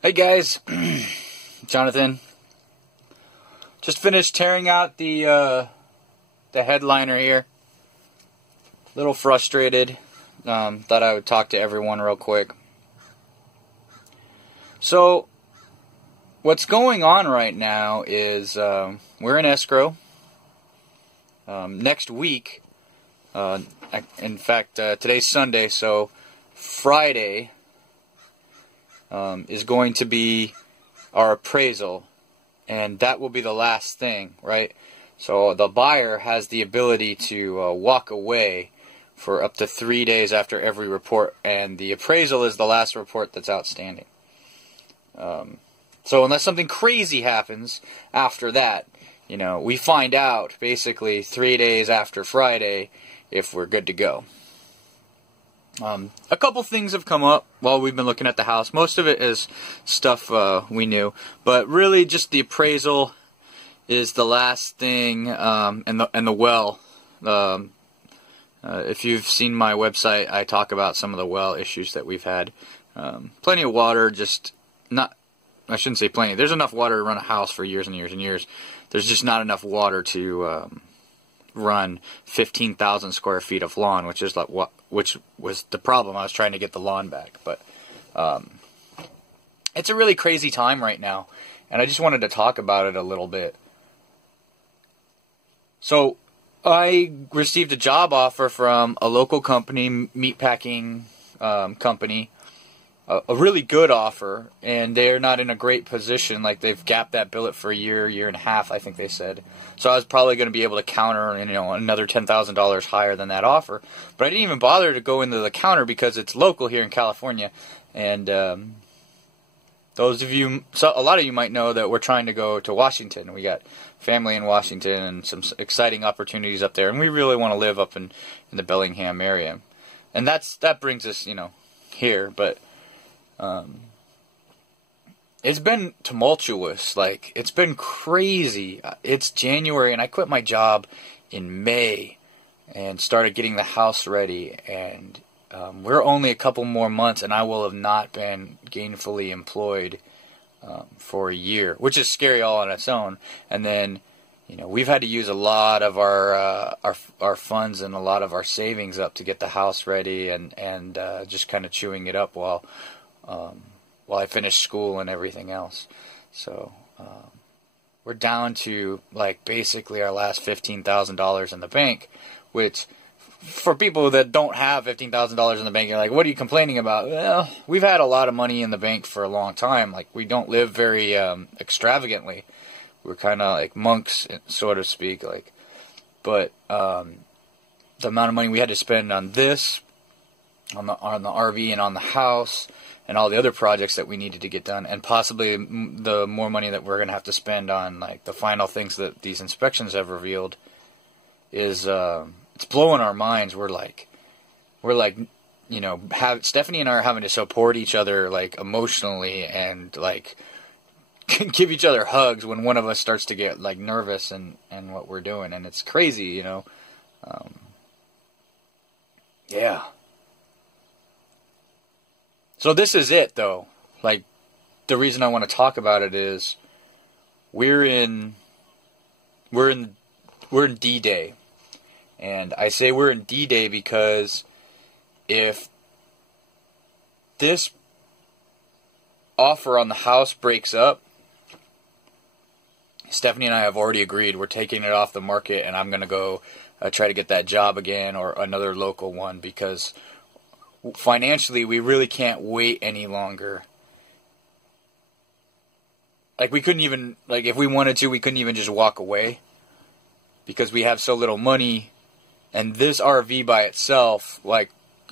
Hey guys, Jonathan. Just finished tearing out the headliner here. A little frustrated. Thought I would talk to everyone real quick. So, what's going on right now is we're in escrow. Next week, in fact, today's Sunday, so Friday is going to be our appraisal, and that will be the last thing, right? So the buyer has the ability to walk away for up to 3 days after every report, and the appraisal is the last report that's outstanding. So unless something crazy happens after that, we find out basically 3 days after Friday if we're good to go. A couple things have come up while we've been looking at the house. Most of it is stuff we knew, but really just the appraisal is the last thing, and the well. If you've seen my website, I talk about some of the well issues that we've had. Plenty of water, just not. I shouldn't say plenty. There's enough water to run a house for years and years and years. There's just not enough water to run 15,000 square feet of lawn, which was the problem. I was trying to get the lawn back, but it's a really crazy time right now, and I just wanted to talk about it a little bit. So I received a job offer from a local company, meatpacking company, a really good offer, and they're not in a great position. Like, they've gapped that billet for a year and a half, I think they said. So I was probably going to be able to counter, another $10,000 higher than that offer. But I didn't even bother to go into the counter because it's local here in California. And a lot of you might know that we're trying to go to Washington. We got family in Washington and some exciting opportunities up there, and we really want to live up in the Bellingham area. And that brings us, here, but it's been tumultuous. Like, it's been crazy. It's January, and I quit my job in May and started getting the house ready, and we're only a couple more months, and I will have not been gainfully employed for a year, which is scary all on its own. And then, we've had to use a lot of our funds and a lot of our savings up to get the house ready, and just kind of chewing it up while I finish school and everything else. So we're down to basically our last $15,000 in the bank, which for people that don't have $15,000 in the bank, you're like, what are you complaining about? Well, we've had a lot of money in the bank for a long time. Like, we don't live very extravagantly. We're kind of like monks, so to speak. But the amount of money we had to spend on this, on the RV and on the house, and all the other projects that we needed to get done, and possibly the more money that we're going to have to spend on the final things that these inspections have revealed, is it's blowing our minds. Stephanie and I are having to support each other emotionally, and give each other hugs when one of us starts to get nervous and what we're doing, and it's crazy, yeah. So this is it, though. The reason I want to talk about it is we're in D-Day. And I say we're in D-Day because if this offer on the house breaks up, Stephanie and I have already agreed we're taking it off the market, and I'm going to go try to get that job again or another local one, because financially, we really can't wait any longer. We couldn't even, if we wanted to, we couldn't even just walk away because we have so little money. And this RV by itself,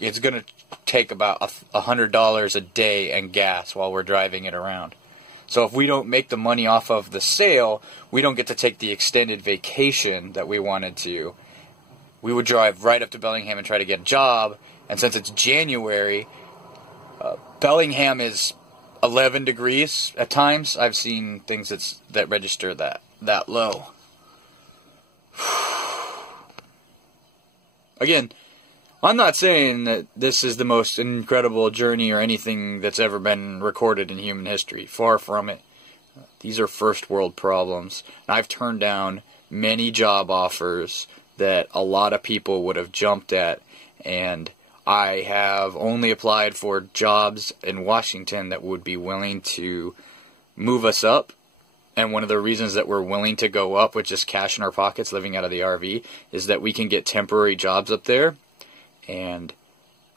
it's going to take about $100 a day and gas while we're driving it around. So if we don't make the money off of the sale, we don't get to take the extended vacation that we wanted to. We would drive right up to Bellingham and try to get a job. And since it's January, Bellingham is 11 degrees at times. I've seen things that register that low. Again, I'm not saying that this is the most incredible journey or anything that's ever been recorded in human history. Far from it. These are first world problems. And I've turned down many job offers that a lot of people would have jumped at, and I have only applied for jobs in Washington that would be willing to move us up. And one of the reasons that we're willing to go up with just cash in our pockets living out of the RV is that we can get temporary jobs up there, and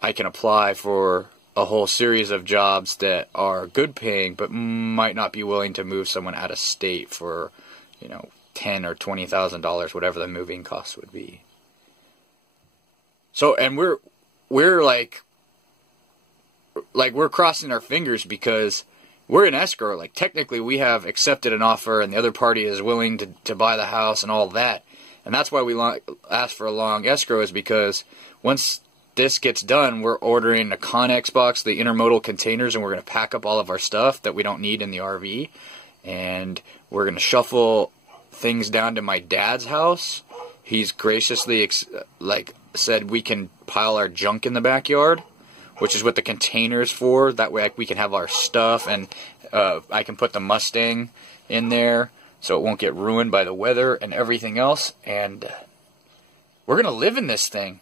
I can apply for a whole series of jobs that are good paying but might not be willing to move someone out of state for, $10,000 or $20,000, whatever the moving costs would be. So, and we're like we're crossing our fingers because we're in escrow. Like, technically we have accepted an offer and the other party is willing to buy the house and all that. And that's why we ask for a long escrow, is because once this gets done, we're ordering a Connex box, the intermodal containers, and we're going to pack up all of our stuff that we don't need in the RV. And we're going to shuffle things down to my dad's house. He's graciously said we can pile our junk in the backyard, which is what the container's for. That way we can have our stuff, and I can put the Mustang in there so it won't get ruined by the weather and everything else. And we're going to live in this thing.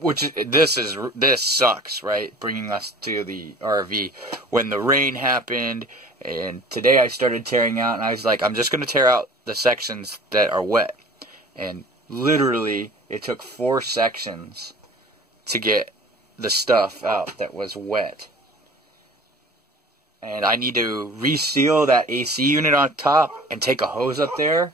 This sucks, right? Bringing us to the RV. When the rain happened, and today I started tearing out, and I was like, I'm just going to tear out the sections that are wet. And literally, it took 4 sections to get the stuff out that was wet. And I need to reseal that AC unit on top and take a hose up there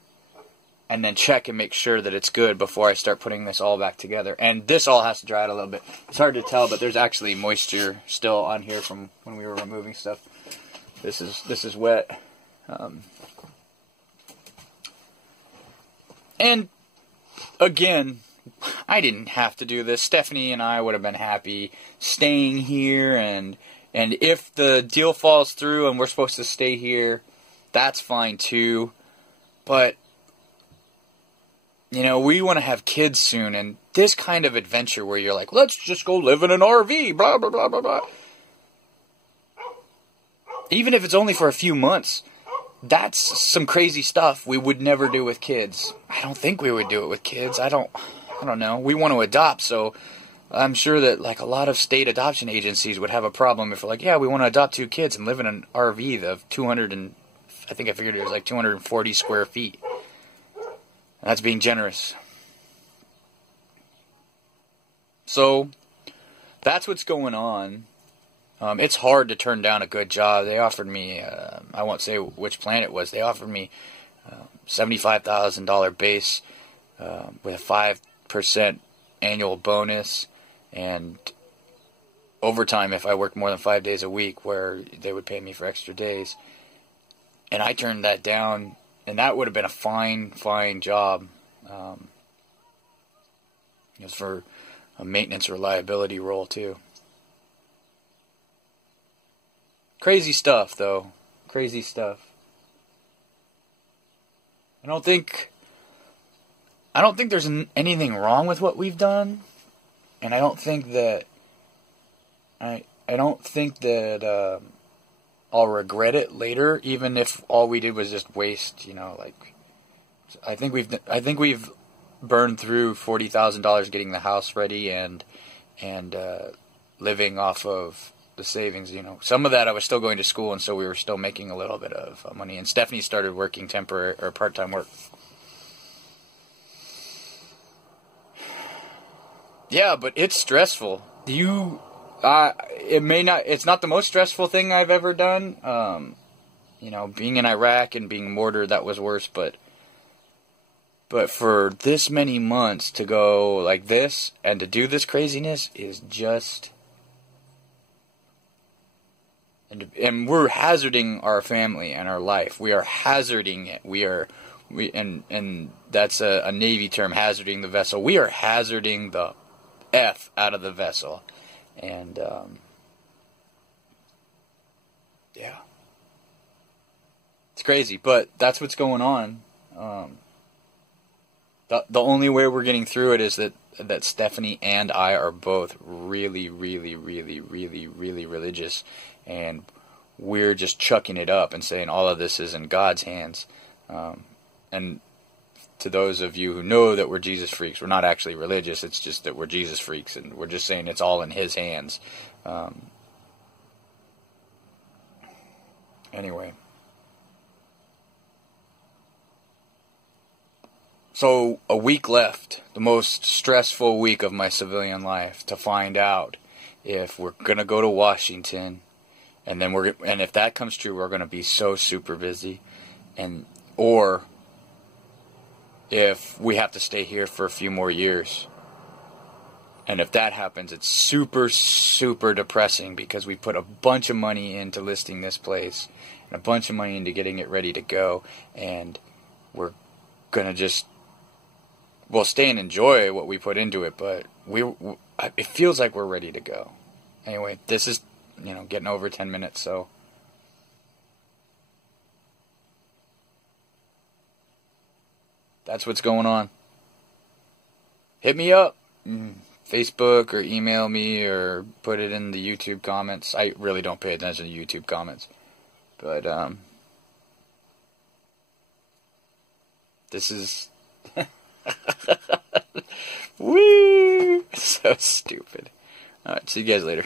and then check and make sure that it's good before I start putting this all back together. And this all has to dry out a little bit. It's hard to tell, but there's actually moisture still on here from when we were removing stuff. This is wet. And again, I didn't have to do this. Stephanie and I would have been happy staying here, and if the deal falls through and we're supposed to stay here, that's fine too. But we want to have kids soon, and this kind of adventure where you're like, let's just go live in an RV, blah, blah, blah, blah, blah. Even if it's only for a few months, that's some crazy stuff we would never do with kids. I don't think we would do it with kids. I don't know. We want to adopt, so I'm sure that a lot of state adoption agencies would have a problem if we're like, yeah, we want to adopt 2 kids and live in an RV of 240 square feet. That's being generous. So, that's what's going on. It's hard to turn down a good job. They offered me, I won't say which plant it was, they offered me $75,000 base with a 5% annual bonus and overtime if I worked more than 5 days a week, where they would pay me for extra days. And I turned that down. And that would have been a fine job. It was for a maintenance reliability role, too. Crazy stuff, though. Crazy stuff. I don't think there's anything wrong with what we've done. And I don't think that... I don't think that... I'll regret it later, even if all we did was just waste, I think we've burned through $40,000 getting the house ready and living off of the savings, Some of that I was still going to school, and so we were still making a little bit of money. And Stephanie started working temporary or part-time work. Yeah, but it's stressful. It's not the most stressful thing I've ever done. Being in Iraq and being mortared, that was worse, but for this many months to go like this and to do this craziness is just... And we're hazarding our family and our life. We are hazarding it. And that's a Navy term, hazarding the vessel. We are hazarding the F out of the vessel. And, yeah. It's crazy, but that's what's going on. The only way we're getting through it is that Stephanie and I are both really, really, really, really, really religious, and we're just chucking it up and saying all of this is in God's hands. And to those of you who know that we're Jesus freaks, we're not actually religious. It's just that we're Jesus freaks, and we're just saying it's all in His hands. Anyway. So, a week left, the most stressful week of my civilian life, to find out if we're going to go to Washington, and if that comes true, we're going to be so super busy, or if we have to stay here for a few more years. And if that happens, it's super, super depressing, because we put a bunch of money into listing this place, and a bunch of money into getting it ready to go, and we're going to just, we'll stay and enjoy what we put into it, but it feels like we're ready to go. Anyway, this is, getting over 10 minutes, so that's what's going on. Hit me up, Facebook, or email me, or put it in the YouTube comments. I really don't pay attention to YouTube comments, but this is woo, so stupid. Alright, see you guys later.